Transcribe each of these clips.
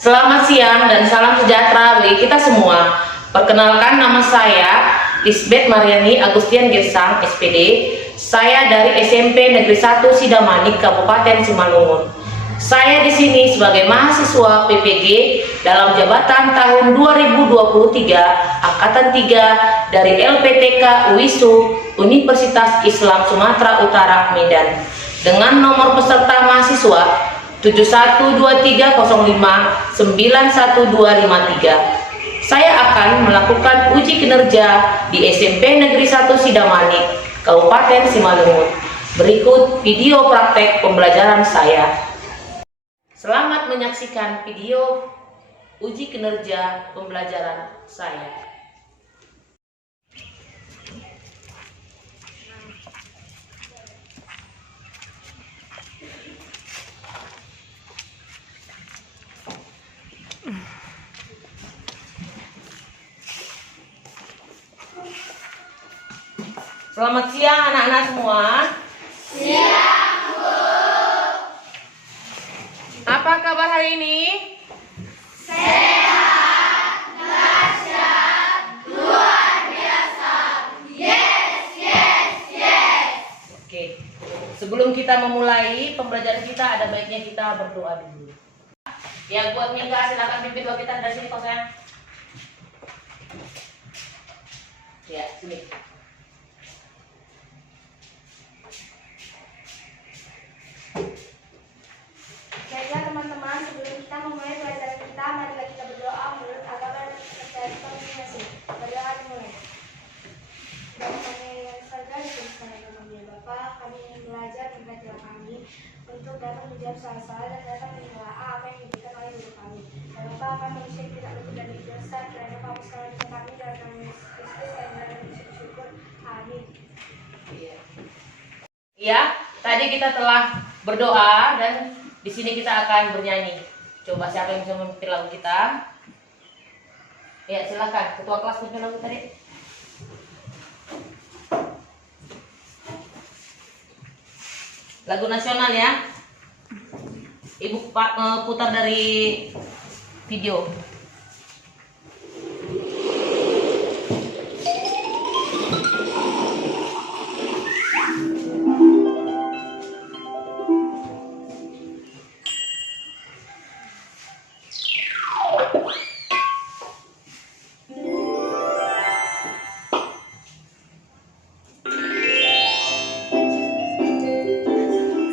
Selamat siang dan salam sejahtera bagi kita semua. Perkenalkan, nama saya Lisbeth Mariani Agustian Girsang, SPD. Saya dari SMP Negeri 1 Sidamanik, Kabupaten Simalungun. Saya di sini sebagai mahasiswa PPG dalam jabatan tahun 2023 Angkatan 3 dari LPTK UISU Universitas Islam Sumatera Utara Medan dengan nomor peserta mahasiswa 7123059153. Saya akan melakukan uji kinerja di SMP Negeri 1 Sidamanik, Kabupaten Simalungun. Berikut video praktek pembelajaran saya. Selamat menyaksikan video uji kinerja pembelajaran saya. Selamat siang anak-anak semua. Siang, Bu. Apa kabar hari ini? Sehat, dahsyat, luar biasa. Yes, yes, yes. Oke. Sebelum kita memulai pembelajaran kita, ada baiknya kita berdoa dulu. Yang buat Mika, silakan pimpin doa kita dari sini kok sayang. Ya, sini. Baiklah teman-teman, sebelum kita memulai pelajaran kita, marilah kita berdoa menurut agama dan kepercayaan kita masing-masing. Berdoa dimulai. Bapa kami yang di surga, dikuduskanlah namanya Bapa. Kami ingin belajar, memberkatilah kami untuk dapat menjawab soal-soal dan dapat menelaah apa yang diberikan oleh guru kami. Dan Bapa, kami manusia yang tidak luput dari dosa, kiranya Kau hapuskan dosa kami dalam nama Yesus Kristus yang dalam bersyukur. Amin. Iya, tadi kita telah berdoa dan di sini kita akan bernyanyi. Coba siapa yang bisa memimpin lagu kita? Ya, silakan. Ketua kelas pimpin lagu tadi. Lagu nasional ya. Ibu putar dari video.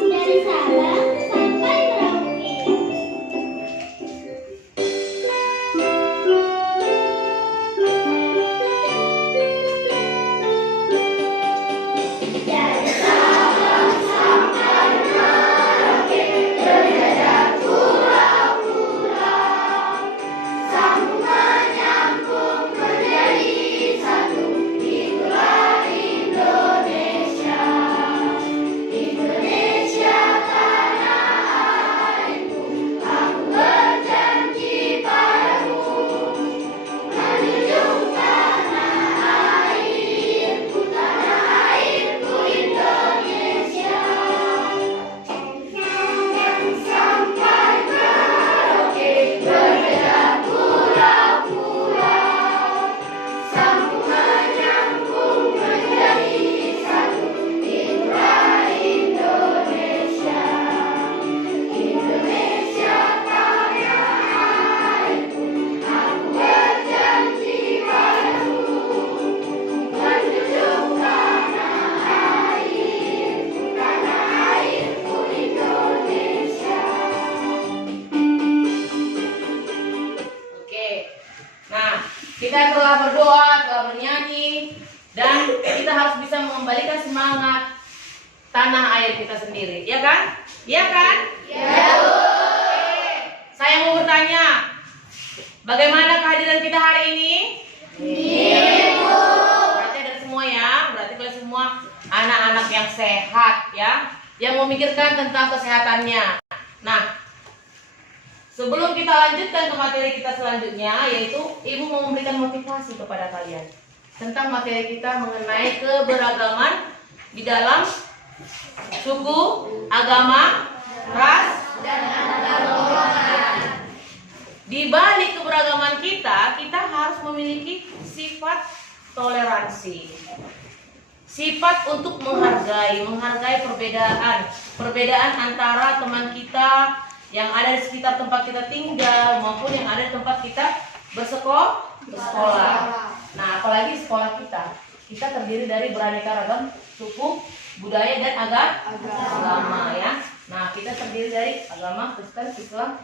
Dari Sabang sampai Merauke. Dari Sabang sampai Merauke, berjajah pulau-pulau. Sambung menyambung menjadi satu, itulah Indonesia. Indonesia tanah airku, aku berjanji padamu, menjunjung tanah airku Indonesia. Sampai Merauke, berjajah pulau-pulau. Sambung menyambung menjadi satu, itulah Indonesia. Indonesia tanah airku, aku berjanji padamu, menjunjung tanah airku Indonesia. Oke. Nah, kita telah berdoa, telah bernyanyi, dan kita harus bisa mengembalikan semangat tanah air kita sendiri, ya kan? Iya kan? Ya, Bu. Oke. Saya mau bertanya, bagaimana kehadiran kita hari ini? Ibu. Berarti ada semua ya, berarti kalian semua anak-anak yang sehat ya, yang memikirkan tentang kesehatannya. Nah, sebelum kita lanjutkan ke materi kita selanjutnya, yaitu Ibu mau memberikan motivasi kepada kalian tentang materi kita mengenai keberagaman di dalam suku, agama, ras, Dan antar golongan. di balik keberagaman kita, kita harus memiliki sifat toleransi. Sifat untuk menghargai perbedaan antara teman kita yang ada di sekitar tempat kita tinggal maupun yang ada di tempat kita bersekolah. Nah, apalagi sekolah kita terdiri dari beraneka ragam suku, budaya dan agama ya. Nah, kita terdiri dari agama Kristen, Islam,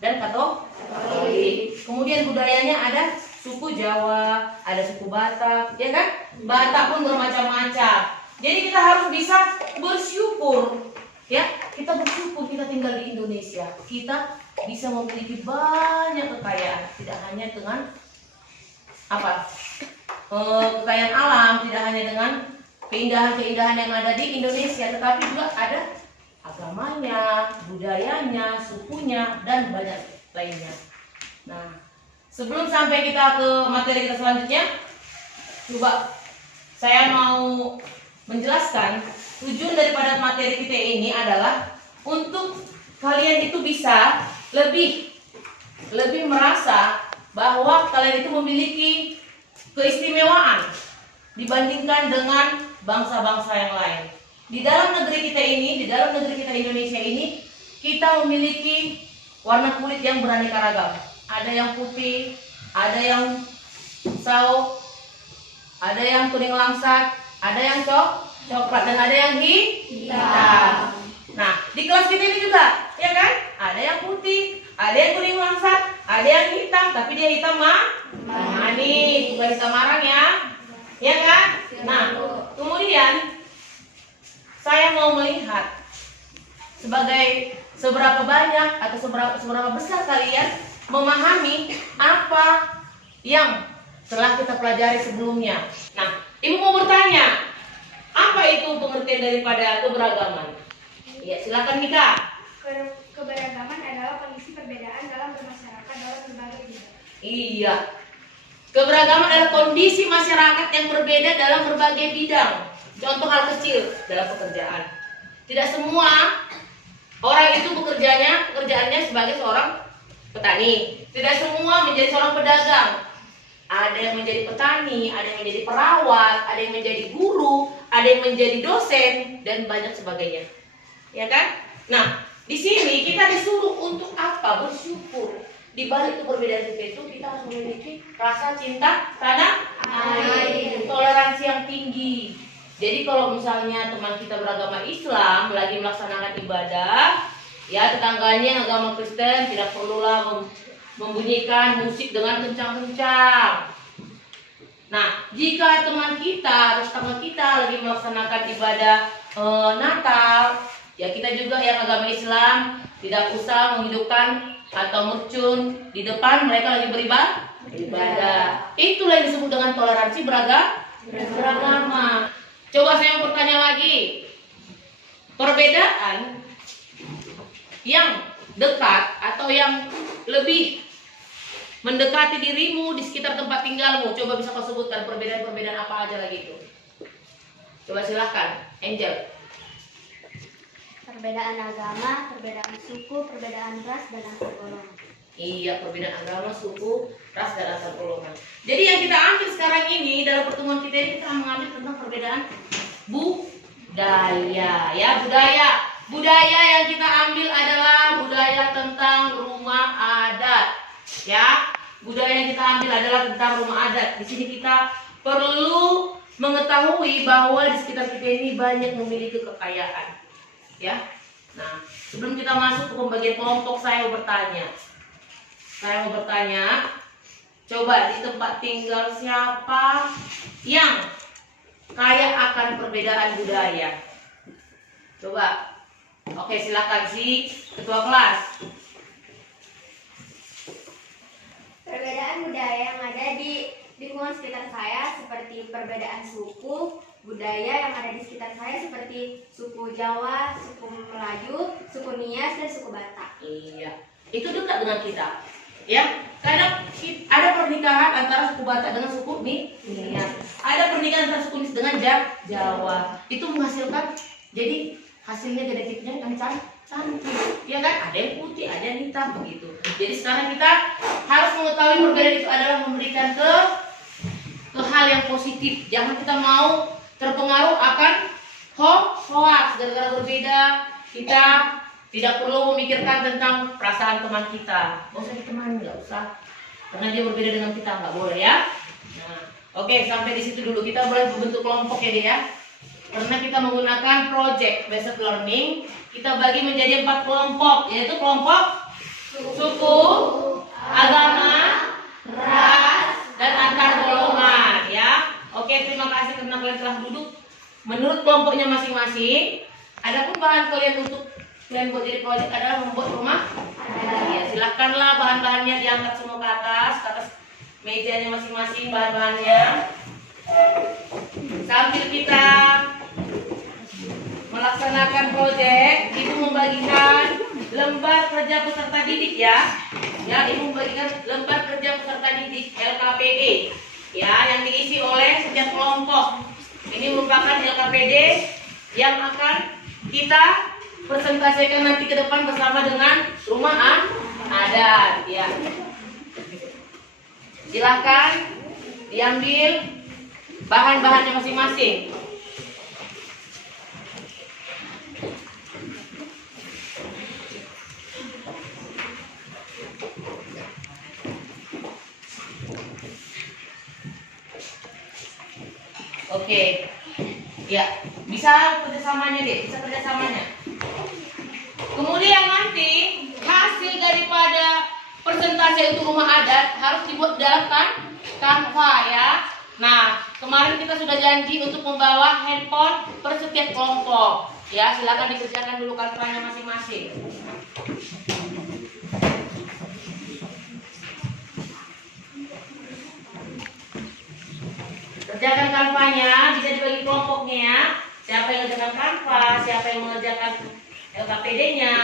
dan Katolik. Kemudian budayanya ada suku Jawa, ada suku Batak, ya kan? Batak pun bermacam-macam. Jadi kita harus bisa bersyukur, ya. Kita bersyukur kita tinggal di Indonesia. Kita bisa memiliki banyak kekayaan, tidak hanya dengan kekayaan alam, tidak hanya dengan keindahan-keindahan yang ada di Indonesia, tetapi juga ada agamanya, budayanya, sukunya, dan banyak lainnya. Nah, sebelum sampai kita ke materi kita selanjutnya, coba saya mau menjelaskan tujuan daripada materi kita ini adalah untuk kalian itu bisa lebih merasa bahwa kalian itu memiliki keistimewaan dibandingkan dengan bangsa-bangsa yang lain. Di dalam negeri kita ini, di dalam negeri kita Indonesia ini, kita memiliki warna kulit yang beraneka ragam. Ada yang putih, ada yang sawo, ada yang kuning langsat, ada yang coklat, dan ada yang hitam. Nah, di kelas kita ini juga, ya kan? Ada yang putih, ada yang kuning langsat, ada yang hitam, tapi dia hitam manis, bukan hitam marang ya. Ya kan? Nah, kemudian saya mau melihat seberapa banyak atau seberapa besar kalian memahami apa yang telah kita pelajari sebelumnya. Nah, Ibu mau bertanya, apa itu pengertian daripada keberagaman? Ya, silakan Mika. Keberagaman adalah kondisi perbedaan dalam bermasyarakat dalam berbagai bidang. Iya. Keberagaman adalah kondisi masyarakat yang berbeda dalam berbagai bidang. Contoh hal kecil dalam pekerjaan. Tidak semua orang itu pekerjaannya sebagai seorang petani. Tidak semua menjadi seorang pedagang. Ada yang menjadi petani, ada yang menjadi perawat, ada yang menjadi guru, ada yang menjadi dosen, dan banyak sebagainya. Ya kan? Nah, di sini kita disuruh untuk apa? Bersyukur. Di balik perbedaan kita itu kita harus memiliki rasa cinta tanah air, toleransi yang tinggi. Jadi kalau misalnya teman kita beragama Islam lagi melaksanakan ibadah, ya tetangganya agama Kristen tidak perlulah membunyikan musik dengan kencang-kencang. Nah, jika teman kita atau tetangga kita lagi melaksanakan ibadah Natal, ya kita juga yang agama Islam tidak usah menghidupkan atau mercun di depan mereka lagi beribadah. Itulah yang disebut dengan toleransi beragama. Coba saya mau bertanya lagi, perbedaan yang dekat atau yang lebih mendekati dirimu di sekitar tempat tinggalmu, coba bisa kau sebutkan perbedaan-perbedaan apa aja lagi itu? Coba silahkan, Angel. Perbedaan agama, perbedaan suku, perbedaan ras, dan antar golongan. Iya, perbedaan agama, suku, ras, dan antar golongan. Jadi yang kita ambil sekarang ini dalam pertemuan kita ini kita mengambil tentang perbedaan budaya, ya budaya. Budaya yang kita ambil adalah budaya tentang rumah adat, ya. Budaya yang kita ambil adalah tentang rumah adat. Di sini kita perlu mengetahui bahwa di sekitar kita ini banyak memiliki kekayaan, ya. Nah, sebelum kita masuk ke pembagian kelompok, saya mau bertanya, coba di tempat tinggal siapa yang kaya akan perbedaan budaya? Coba. Oke, silakan si ketua kelas. Perbedaan budaya yang ada di lingkungan sekitar saya seperti perbedaan suku, budaya yang ada di sekitar saya seperti suku Jawa, suku Melayu, suku Nias, dan suku Batak. Iya, itu dekat dengan kita. Ya, kadang ada pernikahan antara suku Batak dengan suku Nias. Ada pernikahan antara suku Nias dengan Jawa. Itu menghasilkan, jadi hasilnya genetiknya yang cantik, ya kan? Ada yang putih, ada yang hitam begitu. Jadi sekarang kita harus mengetahui perbedaan itu adalah memberikan ke hal yang positif. Jangan kita mau terpengaruh akan hoax. Gara-gara berbeda, kita tidak perlu memikirkan tentang perasaan teman kita. Gak usah ditemani, nggak usah. Karena dia berbeda dengan kita, nggak boleh ya. Nah, oke, sampai di situ dulu. Kita boleh membentuk kelompok ya, dia ya. Karena kita menggunakan project based learning, kita bagi menjadi 4 kelompok, yaitu kelompok suku, agama, ras, dan antar golongan ya. Oke, terima kasih karena kalian telah duduk menurut kelompoknya masing-masing. Adapun bahan kalian untuk kalian buat jadi project adalah membuat rumah. Ya, silakanlah bahan-bahannya diangkat semua ke atas mejanya masing-masing bahan-bahannya. Sambil kita melaksanakan proyek, Ibu membagikan lembar kerja peserta didik ya. Ya, Ibu membagikan lembar kerja peserta didik LKPD ya, yang diisi oleh setiap kelompok. Ini merupakan LKPD yang akan kita presentasikan nanti ke depan bersama dengan rumah adat ya. Silakan diambil bahan-bahannya masing-masing. Oke, ya bisa kerjasamanya deh, bisa kerjasamanya. Kemudian nanti hasil daripada presentasi untuk rumah adat harus dibuat dalam Canva ya. Nah, kemarin kita sudah janji untuk membawa handphone per setiap kelompok. Ya, silakan dikerjakan dulu Canvanya masing-masing. Kerjakan Canvanya, bisa dibagi kelompoknya ya. Siapa yang mengerjakan Canva, siapa yang mengerjakan LKPD-nya.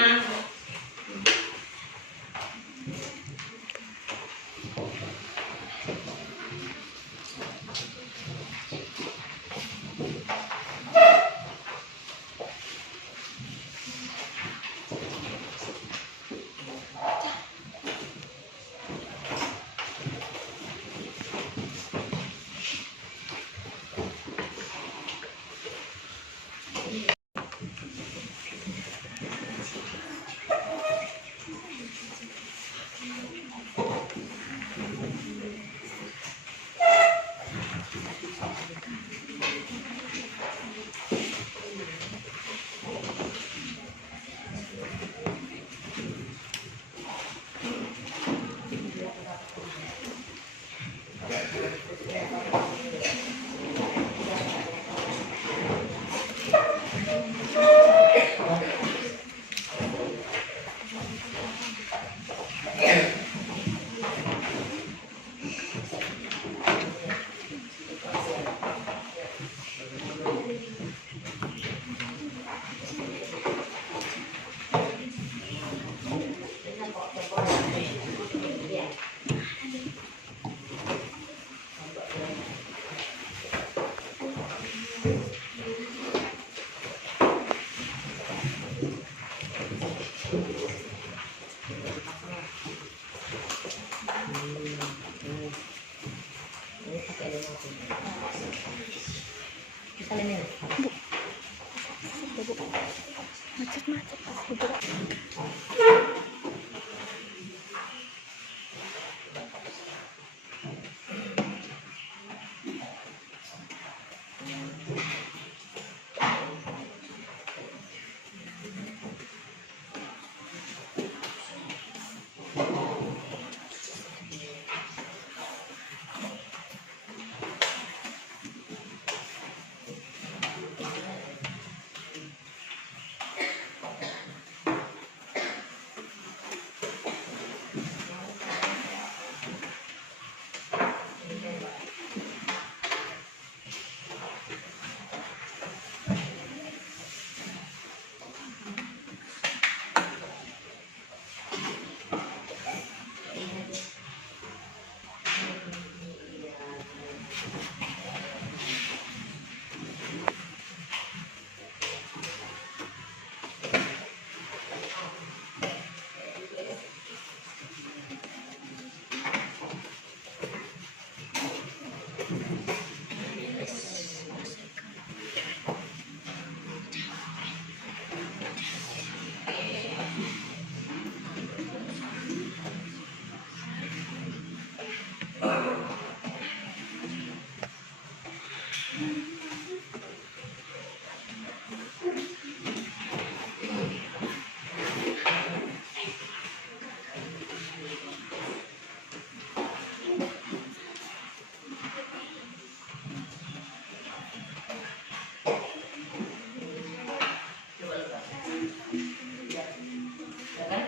Coba lepas. Ya. Ya kan?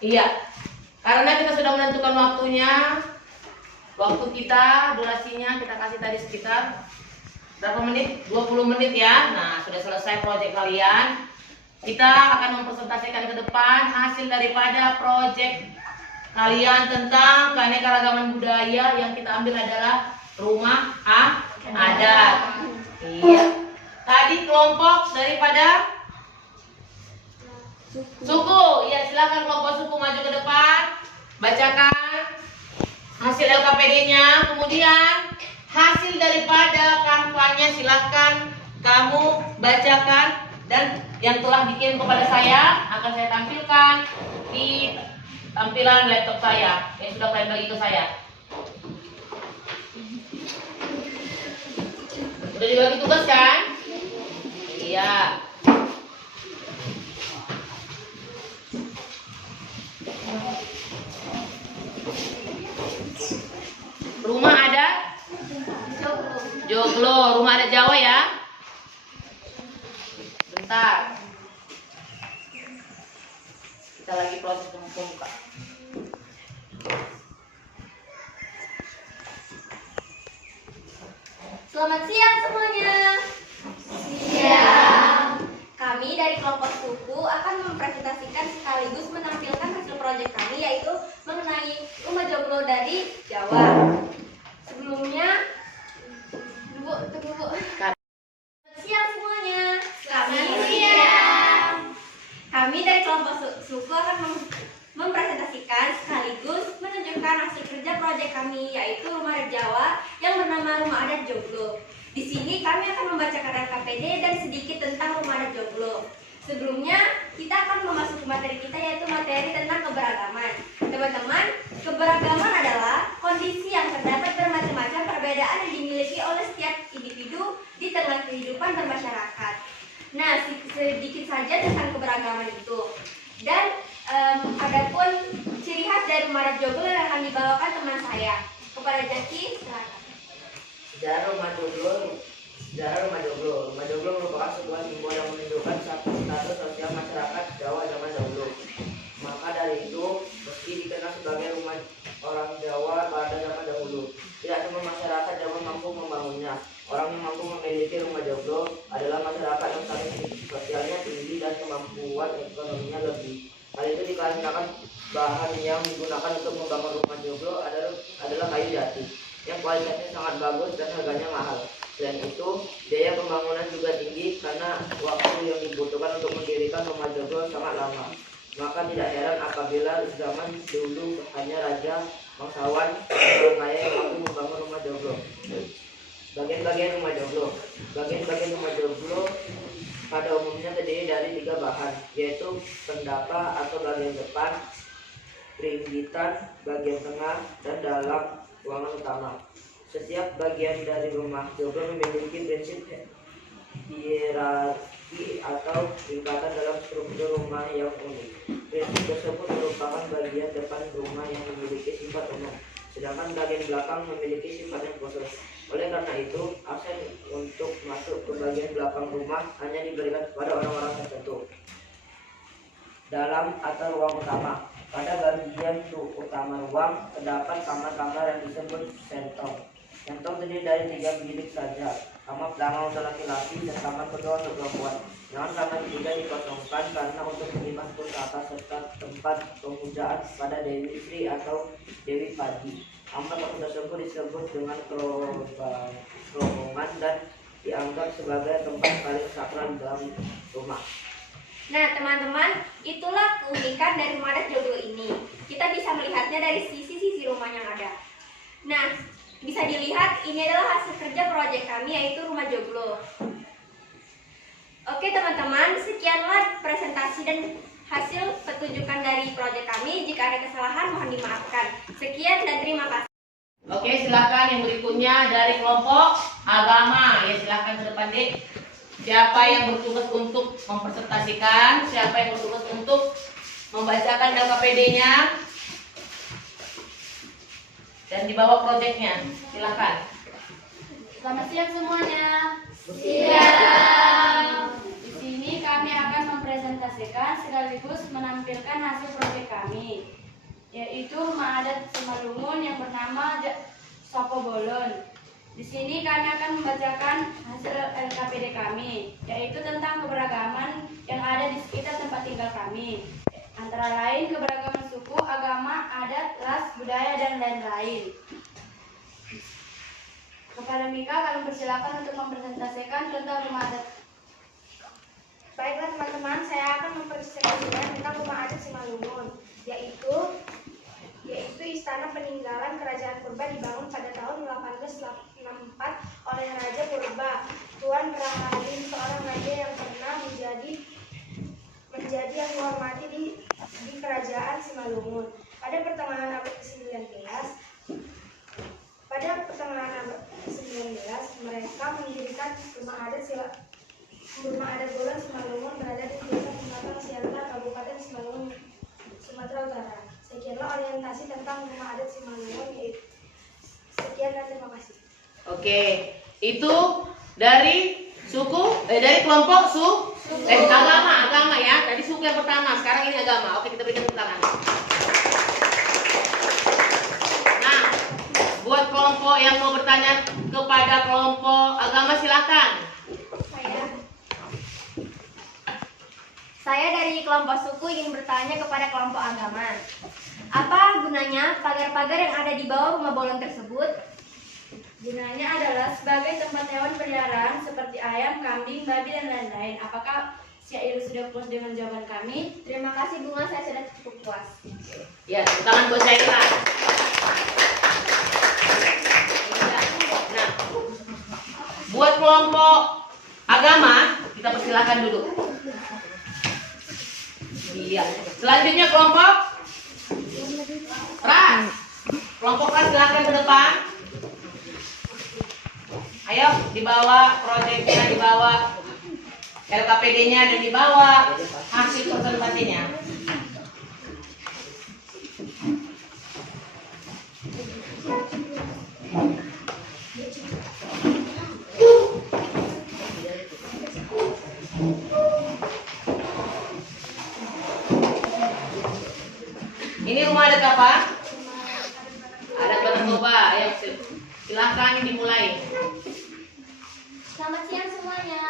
Iya, karena kita sudah menentukan waktunya, waktu kita, durasinya kita kasih tadi sekitar berapa menit? 20 menit ya. Nah, sudah selesai proyek kalian. Kita akan mempresentasikan ke depan hasil daripada proyek kalian tentang keanekaragaman budaya. Yang kita ambil adalah rumah adat. Iya. Tadi kelompok daripada suku, ya silakan kelompok suku maju ke depan, bacakan hasil LKPD-nya, kemudian hasil daripada kampanye silakan kamu bacakan dan yang telah dikirim kepada saya akan saya tampilkan di tampilan laptop saya yang sudah kalian bagi ke saya. Udah dibagi tugas kan? Iya. Rumah adat Joglo, rumah adat Jawa ya. Bentar. Kita lagi proses pembuka. Selamat siang semuanya. Siang. Kami dari kelompok suku akan mempresentasikan sekaligus menampilkan hasil proyek kami, yaitu mengenai rumah joglo dari Jawa. Sebelumnya, tunggu. Selamat siang semuanya. Selamat siang. Kami dari kelompok suku akan mempresentasikan sekaligus menunjukkan hasil kerja proyek kami, yaitu rumah adat Jawa yang bernama Rumah Adat Joglo. Di sini kami akan membacakan LKPD dan sedikit tentang Rumah Adat Joglo. Sebelumnya, kita akan memasuki materi kita, yaitu materi tentang keberagaman. Teman-teman, keberagaman adalah kondisi yang terdapat bermacam-macam perbedaan yang dimiliki oleh setiap individu di tengah kehidupan bermasyarakat. Nah, sedikit saja tentang keberagaman itu. Dan adapun ciri khas dari Rumah Adat Joglo yang akan dibawakan teman saya. Kepada Jaki, silakan. Sejarah Rumah Joglo. Rumah Joglo merupakan sebuah simbol yang menunjukkan status sosial masyarakat Jawa zaman dahulu. Maka dari itu, meski dikenal sebagai rumah orang Jawa pada zaman dahulu, tidak semua masyarakat Jawa mampu membangunnya. Orang yang mampu memiliki rumah Joglo Joglo adalah masyarakat yang status sosialnya tinggi dan kemampuan ekonominya lebih. Hal itu dikarenakan bahan yang digunakan untuk membangun rumah joglo adalah kayu jati yang kualitasnya sangat bagus dan harganya mahal. Selain itu, biaya pembangunan juga tinggi karena waktu yang dibutuhkan untuk mendirikan rumah joglo sangat lama. Maka tidak heran apabila zaman dulu hanya raja, bangsawan, orang kaya yang mampu membangun rumah joglo. Bagian-bagian rumah joglo. Bagian-bagian rumah joglo pada umumnya terdiri dari 3 bahan, yaitu pendapa atau bagian depan, ringgitan, bagian tengah, dan dalam ruangan utama. Setiap bagian dari rumah joglo memiliki prinsip hierarki atau tingkatan dalam struktur rumah yang unik. Prinsip tersebut merupakan bagian depan rumah yang memiliki sifat umum, sedangkan bagian belakang memiliki sifat yang khusus. Oleh karena itu, akses untuk masuk ke bagian belakang rumah hanya diberikan kepada orang-orang tertentu. Dalam atau ruang utama. Pada bagian utama ruang terdapat kamar-kamar yang disebut sentong. Sentong terdiri dari 3 bilik saja. Kamar pertama untuk laki-laki dan kamar kedua untuk perempuan. Namun kamar ketiga dikosongkan karena untuk menyimpan pusaka serta tempat pemujaan pada Dewi Sri atau Dewi Padi. Kamar tersebut disebut dengan kerobongan dan dianggap sebagai tempat paling sakral dalam rumah. Nah, teman-teman, itulah keunikan dari rumah adat joglo ini. Kita bisa melihatnya dari sisi-sisi rumah yang ada. Nah, bisa dilihat ini adalah hasil kerja proyek kami, yaitu rumah joglo. Oke teman-teman, sekianlah presentasi dan hasil pertunjukan dari proyek kami. Jika ada kesalahan mohon dimaafkan. Sekian dan terima kasih. Oke, silakan yang berikutnya dari kelompok agama. Ya, silakan ke depan, Dek. Siapa yang bertugas untuk mempresentasikan? Siapa yang bertugas untuk membacakan LKPD-nya? Dan dibawa proyeknya. Silakan. Selamat siang semuanya. Siang. Di sini kami akan mempresentasikan sekaligus menampilkan hasil proyek kami, yaitu rumah adat Simalungun yang bernama Sapo Bolon. Di sini kami akan membacakan hasil LKPD kami, yaitu tentang keberagaman yang ada di sekitar tempat tinggal kami. Antara lain keberagaman suku, agama, adat, ras, budaya, dan lain-lain. Kepada Mika, kami persilakan untuk mempresentasikan tentang rumah adat. Baiklah teman-teman, saya akan mempresentasikan tentang rumah adat Simalungun, yaitu istana peninggalan Kerajaan Purba dibangun pada tahun 1864 oleh Raja Purba, Tuan Rahalin, seorang raja yang pernah menjadi yang dihormati di Kerajaan Simalungun. Pada pertengahan abad ke-19, mereka mendirikan rumah adat Bolon Simalungun berada di Desa Pematang Siantar, Kabupaten Simalungun, Sumatera Utara. Sekianlah orientasi tentang rumah adat Simalungun. Sekian dan terima kasih. Oke, itu dari dari kelompok agama ya. Tadi suku yang pertama, sekarang ini agama. Oke, kita berikan tepuk tangan. Nah, buat kelompok yang mau bertanya kepada kelompok agama silakan. Saya dari kelompok suku ingin bertanya kepada kelompok agama. Apa gunanya pagar-pagar yang ada di bawah rumah bolon tersebut? Gunanya adalah sebagai tempat hewan peliharaan seperti ayam, kambing, babi, dan lain-lain. Apakah Syair sudah puas dengan jawaban kami? Terima kasih Bunga, saya sudah cukup puas. Ya, tepuk tangan buat Syaira. Nah, buat kelompok agama, kita persilakan duduk. Iya. Selanjutnya kelompok ras. Kelompok ras silakan ke depan. Ayo, dibawa proyeknya, dibawa LKPD-nya, dan dibawa hasil presentasinya. Ini rumah adat apa? Adat Batak Toba. Ayo, silakan dimulai. Selamat siang semuanya.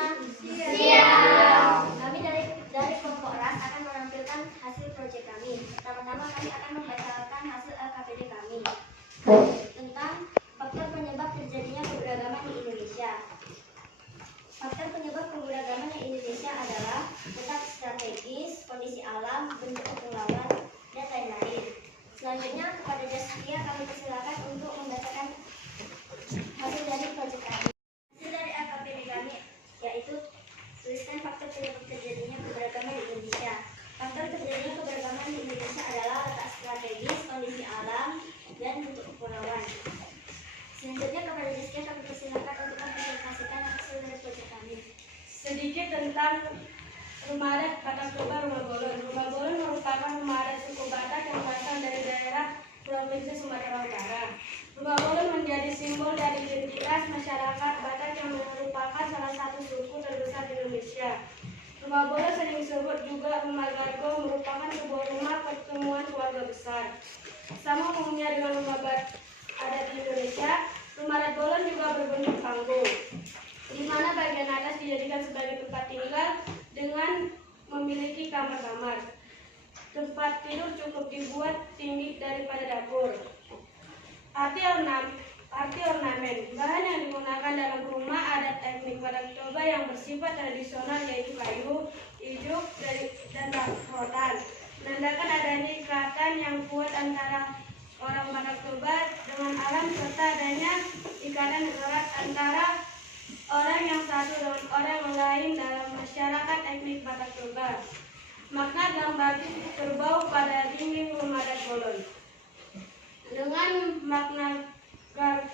Tuliskan faktor penyebab terjadinya keberagaman di Indonesia. Faktor terjadinya keberagaman di Indonesia adalah letak strategis, kondisi alam, dan bentuk kepulauan. Selanjutnya kepada Rizky kami persilakan untuk mempresentasikan hasil dari proyek kami. Sedikit tentang rumah adat Batak Toba Rumah Bolon. Rumah Bolon merupakan rumah adat suku Batak yang berasal dari daerah Provinsi Sumatera Utara. Rumah Bolon menjadi simbol dari identitas masyarakat Batak yang merupakan salah satu suku terbesar di Indonesia. Rumah Bolon sering disebut juga Rumah Gargo, merupakan sebuah rumah pertemuan keluarga besar. Sama umumnya dengan rumah adat di Indonesia, rumah adat Bolon juga berbentuk panggung, di mana bagian atas dijadikan sebagai tempat tinggal dengan memiliki kamar-kamar. Tempat tidur cukup dibuat tinggi daripada dapur. Arti ornamen. Bahan yang digunakan dalam rumah adat etnik Batak Toba yang bersifat tradisional yaitu kayu, ijuk, dan rotan. Menandakan adanya ikatan yang kuat antara orang Batak Toba dengan alam serta adanya ikatan erat antara orang yang satu dengan orang yang lain dalam masyarakat etnik Batak Toba. Makna gambar kerbau pada dinding rumah adat Bolon. Dengan makna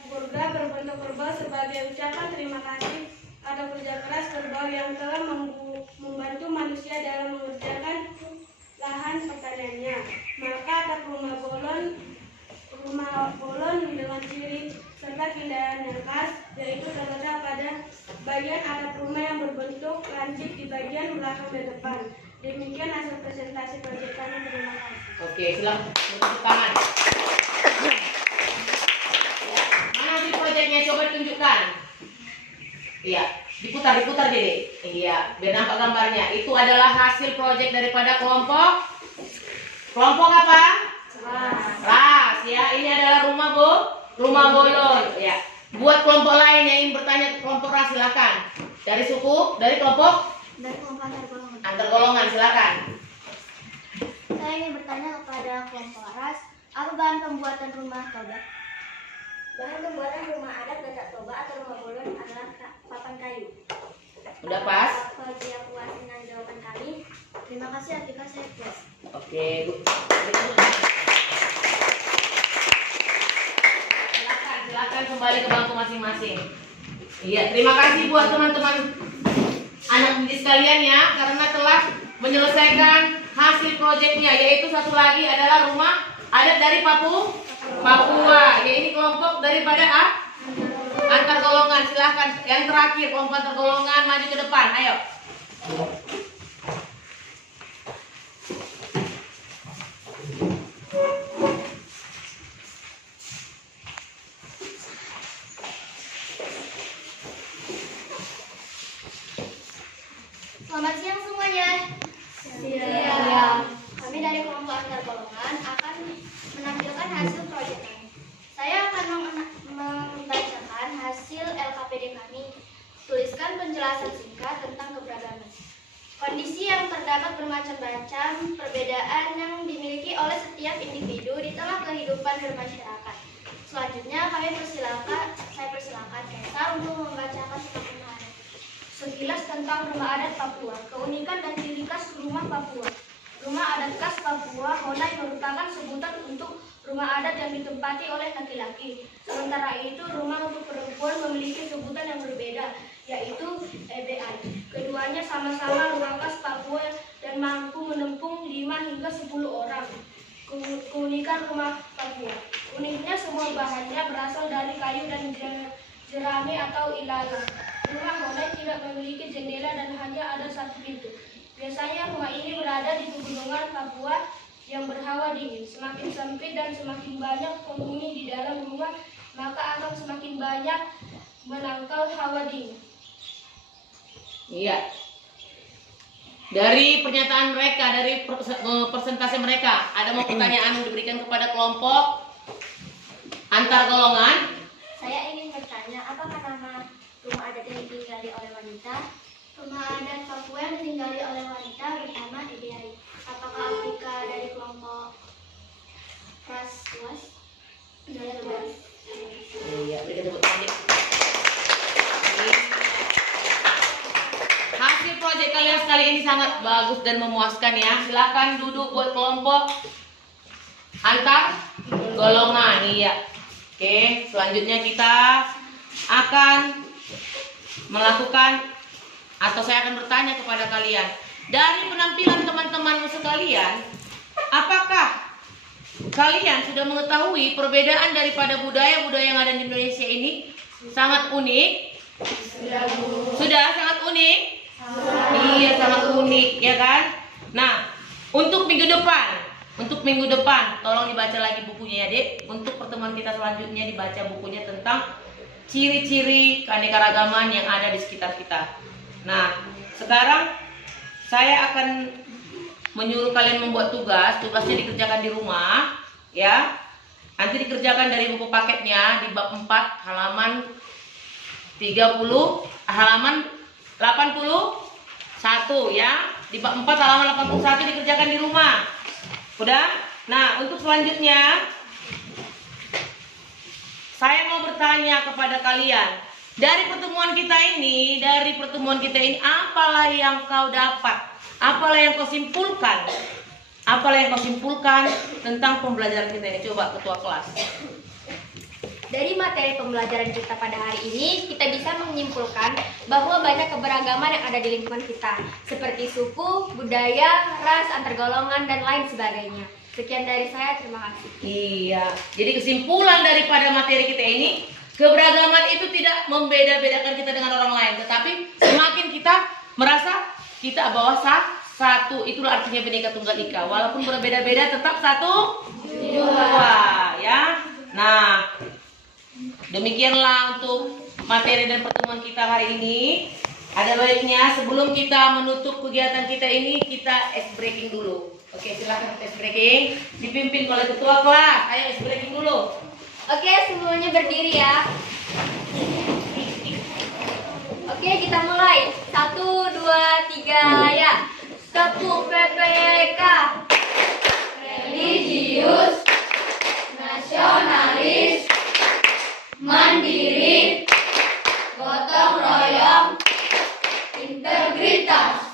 burga berbentuk kerbau sebagai ucapan terima kasih atau kerja keras kerbau yang telah membantu manusia dalam mengerjakan lahan pertaniannya. Maka atap rumah Bolon dengan ciri serta keindahan yang khas, yaitu terletak pada bagian atap rumah yang berbentuk lancip di bagian belakang dan depan. Demikian hasil presentasi proyek kami. Terima kasih. Oke, silakan tepuk tangan. Mana sih proyeknya? Coba tunjukkan. Iya, diputar Dede. Iya, biar nampak gambarnya. Itu adalah hasil proyek daripada kelompok apa? Ras. Ya, ini adalah rumah Bolon. Ya. Buat kelompok lain yang ingin bertanya ke kelompok Ras, silakan. Dari kelompok antar golongan, silakan. Saya ingin bertanya kepada kelompok Ras, apa bahan pembuatan rumah Toba? Bahan pembuatan rumah adat Batak Toba atau rumah Bolon adalah papan kayu. Udah pas? Apakah dia puas dengan jawaban kami? Terima kasih, Atika, saya puas. Oke, Bu. Silakan kembali ke bangku masing-masing. Iya, terima kasih buat teman-teman anak didik sekalian ya, karena telah menyelesaikan hasil proyeknya, yaitu satu lagi adalah rumah adat dari Papua. Ya, ini kelompok daripada antar golongan. Silahkan yang terakhir kelompok antar golongan maju ke depan, ayo. Selamat siang semuanya. Siang. Kami dari kelompok antar golongan akan menampilkan hasil proyek kami. Saya akan membacakan hasil LKPD kami. Tuliskan penjelasan singkat tentang keberagaman. Kondisi yang terdapat bermacam-macam perbedaan yang dimiliki oleh setiap individu di tengah kehidupan bermasyarakat. Selanjutnya saya persilakan Kesa untuk membacakan tentang rumah adat. Sekilas tentang rumah adat Papua, keunikan dan ciri khas rumah Papua. Rumah adat khas Papua, Honai merupakan sebutan untuk rumah adat yang ditempati oleh laki-laki. Sementara itu, rumah untuk perempuan memiliki sebutan yang berbeda, yaitu EBI. Keduanya sama-sama rumah khas Papua dan mampu menampung 5 hingga 10 orang. Keunikan rumah Papua. Uniknya semua bahannya berasal dari kayu dan jerami atau ilalang. Rumah Honai tidak memiliki jendela dan hanya ada satu pintu. Biasanya rumah ini berada di pegunungan Papua yang berhawa dingin. Semakin sempit dan semakin banyak penghuni di dalam rumah, maka akan semakin banyak menangkal hawa dingin. Iya. Dari pernyataan mereka, dari persentase mereka, ada mau pertanyaan yang diberikan kepada kelompok antar golongan? Saya ingin bertanya, apakah nama rumah adat yang ditinggali oleh wanita? Rumah adat Papua yang ditinggali oleh wanita bernama EBI. Apakah Afrika dari kelompok Ras luas? Iya, berikan tepuk tangan. Hasil Hasil proyek kalian sekali ini sangat bagus dan memuaskan ya. Silakan duduk buat kelompok antar golongan. Iya. Oke, selanjutnya kita akan melakukan atau saya akan bertanya kepada kalian. Dari penampilan teman-temanmu sekalian, apakah kalian sudah mengetahui perbedaan daripada budaya-budaya yang ada di Indonesia ini sangat unik? Sudah sangat unik? Iya, sangat unik ya kan? Nah, untuk minggu depan tolong dibaca lagi bukunya ya Dek. Untuk pertemuan kita selanjutnya dibaca bukunya tentang ciri-ciri keanekaragaman yang ada di sekitar kita. Nah, sekarang saya akan menyuruh kalian membuat tugasnya dikerjakan di rumah ya. Nanti dikerjakan dari buku paketnya di bab 4 halaman 81 ya. Di bab 4 halaman 81 dikerjakan di rumah. Udah? Nah, untuk selanjutnya saya mau bertanya kepada kalian. Dari pertemuan kita ini, apalah yang kau dapat? Apalah yang kau simpulkan? Tentang pembelajaran kita ini? Coba ketua kelas. Dari materi pembelajaran kita pada hari ini, kita bisa menyimpulkan bahwa banyak keberagaman yang ada di lingkungan kita, seperti suku, budaya, ras, antar golongan, dan lain sebagainya. Sekian dari saya, terima kasih. Iya, jadi kesimpulan daripada materi kita ini, keberagaman itu tidak membeda-bedakan kita dengan orang lain, tetapi semakin kita merasa kita bawa satu, itulah artinya Bhinneka Tunggal Ika. Walaupun berbeda-beda, tetap satu jiwa, ya. Nah, demikianlah untuk materi dan pertemuan kita hari ini. Ada baiknya sebelum kita menutup kegiatan kita ini, kita ice breaking dulu. Oke, silakan ice breaking. Dipimpin oleh ketua kelas. Ayo ice breaking dulu. Oke, semuanya berdiri ya. Oke, kita mulai. 1, 2, 3, ya. Kepu PPK. Religius, nasionalis, mandiri, gotong royong, integritas.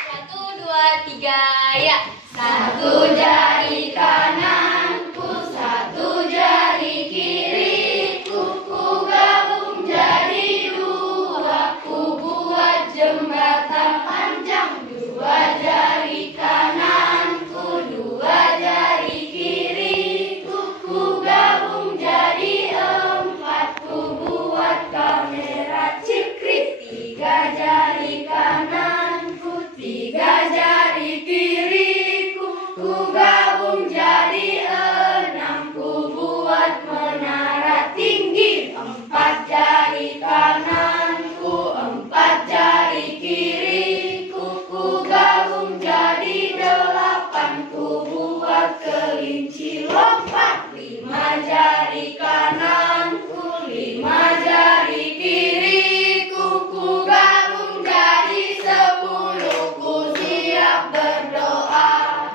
1, 2, 3, ya. Satu jari kananku, satu jari kiriku, ku gabung jadi dua, ku buat jembatan panjang. Dua jari kananku, dua jari kiriku, ku gabung jadi empat, ku buat kamera ciprit. Tiga jari kananku, tiga jari kiriku, ku gabung jadi enam, ku buat menara tinggi. Empat jari kananku, empat jari kiriku, ku gabung jadi delapan, ku buat kelinci lompat. Lima jari kananku, lima jari kiriku, ku gabung jadi 10, ku siap berdoa.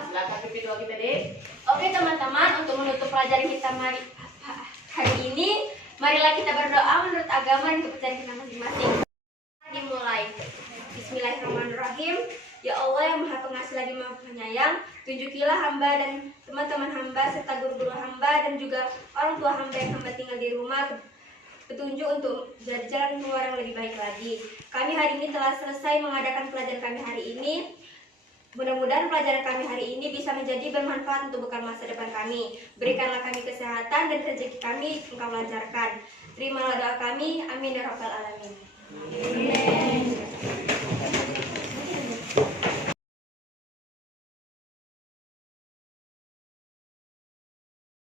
Silakan pimpin doa kita, Dek. Oke teman-teman, untuk menutup pelajaran kita hari ini, marilah kita berdoa menurut agama dan kepercayaan kita masing-masing. Dimulai. Bismillahirrahmanirrahim. Ya Allah yang Maha Pengasih lagi Maha Penyayang, tunjukilah hamba dan teman-teman hamba serta guru-guru hamba dan juga orang tua hamba yang hamba tinggal di rumah petunjuk untuk jalan keluar yang lebih baik lagi. Kami hari ini telah selesai mengadakan pelajaran kami hari ini. Mudah-mudahan pelajaran kami hari ini bisa menjadi bermanfaat untuk bekal masa depan kami. Berikanlah kami kesehatan dan rezeki kami Engkau lancarkan. Terimalah doa kami. Amin ya rabbal alamin. Amin.